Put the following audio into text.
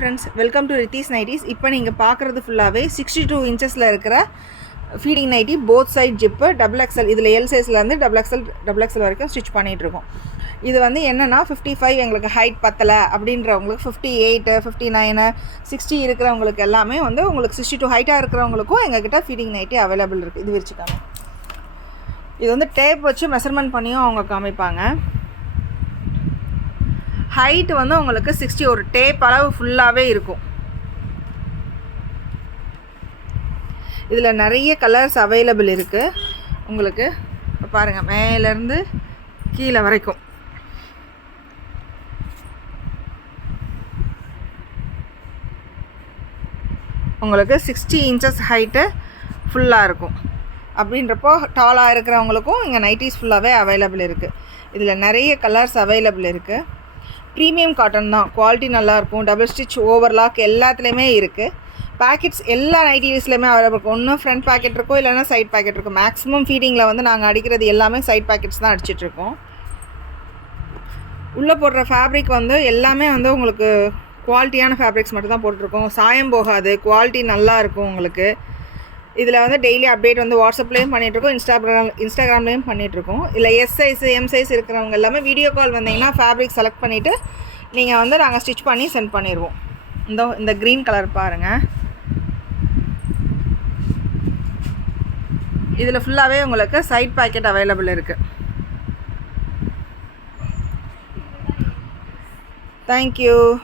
Friends, welcome to Ritheesh nighties. இப்போ நீங்கள் பார்க்குறது ஃபுல்லாகவே 62 இன்ச்சஸில் இருக்கிற feeding nighty, both side zip, double XL. இதில் எல் சைஸ்லேருந்து டபுள் எக்ஸல் வரைக்கும் ஸ்டிச் பண்ணிகிட்ருக்கோம். இது வந்து என்னென்னா 55 எங்களுக்கு ஹைட் பத்தலை அப்படின்றவங்களுக்கு 58, 59, 60 இருக்கிறவங்களுக்கு எல்லாமே வந்து உங்களுக்கு 62 ஹைட்டாக இருக்கிறவங்களுக்கும் எங்ககிட்ட ஃபீடிங் நைட்டி அவைலபிள் இருக்குது. இது வச்சுக்காங்க. இது வந்து டேப் வச்சு மெஷர்மெண்ட் பண்ணியும் அவங்க காமிப்பாங்க. ஹைட் வந்து உங்களுக்கு 60, ஒரு டேப் அளவு ஃபுல்லாகவே இருக்கும். இதில் நிறைய கலர்ஸ் அவைலபிள் இருக்குது உங்களுக்கு. இப்போ பாருங்கள், மேலேருந்து கீழே வரைக்கும் உங்களுக்கு 60 இன்ச்சஸ் ஹைட்டு ஃபுல்லாக இருக்கும். அப்படின்றப்போ டாலாக இருக்கிறவங்களுக்கும் இங்கே நைட்டிஸ் ஃபுல்லாகவே அவைலபிள் இருக்குது. இதில் நிறைய கலர்ஸ் அவைலபிள் இருக்குது. ப்ரீமியம் காட்டன் தான், குவாலிட்டி நல்லாயிருக்கும். டபுள் ஸ்டிச், ஓவர்லாக் எல்லாத்துலேயுமே இருக்குது. பேக்கெட்ஸ் எல்லா நைட்டிஸ்லேயுமே அவைலபிள் இருக்கும். ஒன்றும் ஃப்ரண்ட் பேக்கெட் இருக்கும், இல்லைனா சைட் பேக்கெட் இருக்கும். மேக்ஸிமம் ஃபீடிங்கில் வந்து நாங்கள் அடிக்கிறது எல்லாமே சைட் பேக்கெட்ஸ் தான் அடிச்சிட்ருக்கோம். உள்ளே போடுற ஃபேப்ரிக் வந்து எல்லாமே வந்து உங்களுக்கு குவாலிட்டியான ஃபேப்ரிக்ஸ் மட்டும் தான் போட்டிருக்கோம். சாயம் போகாது, குவாலிட்டி நல்லாயிருக்கும் உங்களுக்கு. இதில் வந்து டெய்லி அப்டேட் வந்து வாட்ஸ்அப்லேயும் பண்ணிகிட்ருக்கோம், இன்ஸ்டாகிராம்லேயும் பண்ணிகிட்ருக்கோம். இல்லை எஸ் சைஸ், எம் சைஸ் இருக்கிறவங்க எல்லாமே வீடியோ கால் வந்தீங்கன்னா ஃபேப்ரிக் செலக்ட் பண்ணிவிட்டு நீங்கள் வந்து நாங்கள் ஸ்டிச் பண்ணி சென்ட் பண்ணிடுவோம். இந்த க்ரீன் கலர் பாருங்கள். இதில் ஃபுல்லாகவே உங்களுக்கு சைட் பேக்கெட் அவைலபிள் இருக்குது. தேங்க்யூ.